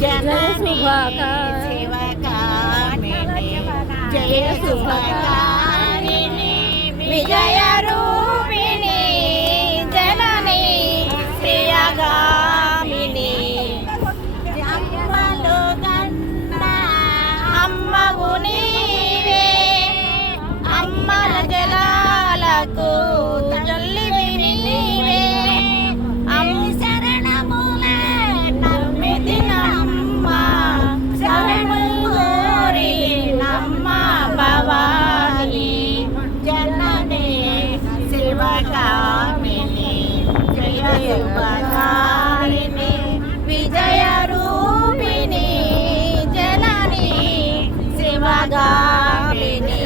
जननी शिवकामिनी जय शुभकारिणी विजय रूपिणी जननी श्रियगामिनी अम्मलो गन्ना अम्मवु नीवे अम्मल जलाలకు జల్లివి నీవే అమ్మ శరణములే నమ్మితి నమ్మ శరణు కోరి నమ్మ భవాని జననీ శివకామిని జయ శుభకారిణి విజయ రూపిణి జననీ శివగామిని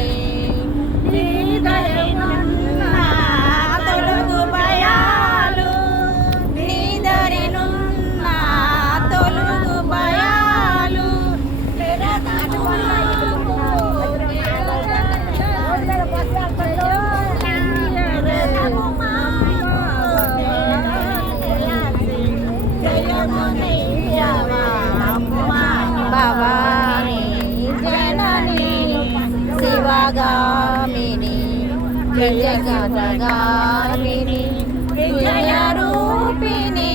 భవాని జననీ శివగామిని జగదగామిని విజయ రూపిణి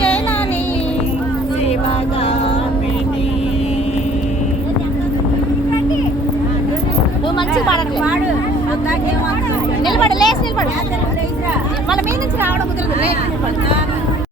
జననీ శివగామిని. నువ్వు మంచిగా పాడట్లేదు, నిలబడి లేచి నిలబడి మళ్ళీ మీద నుంచి రావడం కుదరదు.